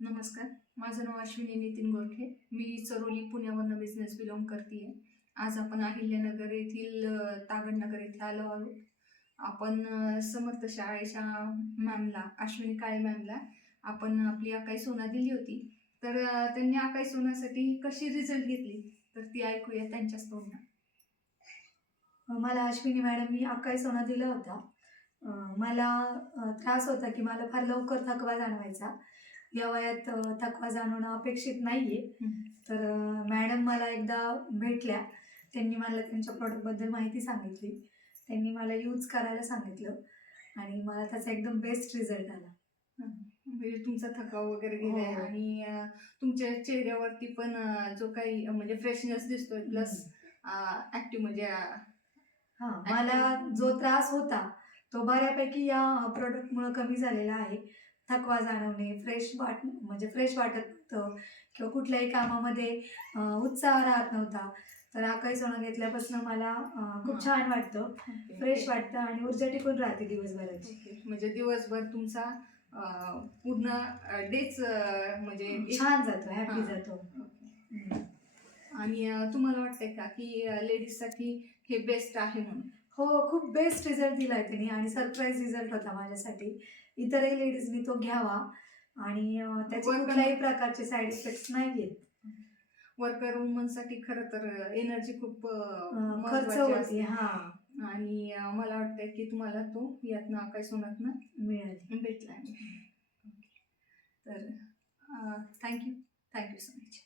नमस्कार, माझं नाव अश्विनी नितीन गोरखे. मी Charoli पुण्यावरनं business belong करते. आज आपण अहिल्यानगर येथील तागडनगर येथे आलो आहोत. आपण समर्थ शाळेच्या मॅमला, अश्विनी काळे मॅमला आपण आपली अकाई सोना दिली होती. तर त्यांनी अकाई सोन्यासाठी कशी रिझल्ट घेतली तर ती ऐकूया त्यांच्याच तोंडून. मला अश्विनी मॅडमनी अकाई सोना दिला होता. मला त्रास होता की मला फार लवकर थकवा जाणवायचा. या वयात थकवा जाणवणं अपेक्षित नाही आहे. तर मॅडम मला एकदा भेटल्या. त्यांनी मला त्यांच्या प्रॉडक्टबद्दल माहिती सांगितली. त्यांनी मला यूज करायला सांगितलं आणि मला त्याचा एकदम बेस्ट रिझल्ट आला. म्हणजे तुमचा थकाव वगैरे गेलाय हो. आणि तुमच्या चेहऱ्यावरती पण जो काही म्हणजे फ्रेशनेस दिसतोय प्लस ऍक्टिव्ह म्हणजे मला जो त्रास होता तो बऱ्यापैकी या प्रॉडक्टमुळे कमी झालेला आहे. थकवा जाणवणे, फ्रेश वाटत नव्हतं किंवा कुठल्याही कामामध्ये उत्साह राहत नव्हता. तर अकाई सोना घेतल्यापासून मला खूप छान वाटतं, फ्रेश वाटतं आणि ऊर्जा टिकून राहते दिवसभराची. म्हणजे दिवसभर तुमचा पूर्ण डेच म्हणजे छान जातो, हॅपी जातो. आणि तुम्हाला वाटतंय का की लेडीजसाठी हे बेस्ट आहे म्हणून? हो, खूप बेस्ट रिझल्ट दिलाय त्यांनी आणि सरप्राईज रिझल्ट होता माझ्यासाठी. इतरही लेडीजनी तो घ्यावा आणि त्याचे कुठल्याही प्रकारचे साईड इफेक्ट्स नाही आहेत. वर्कर वुमनसाठी खरं तर एनर्जी खूप खर्च होती. आणि मला वाटतंय की तुम्हाला तो यातनं अकाई सोन्यातनं मिळाली भेटलाय. तर थँक्यू सो मच.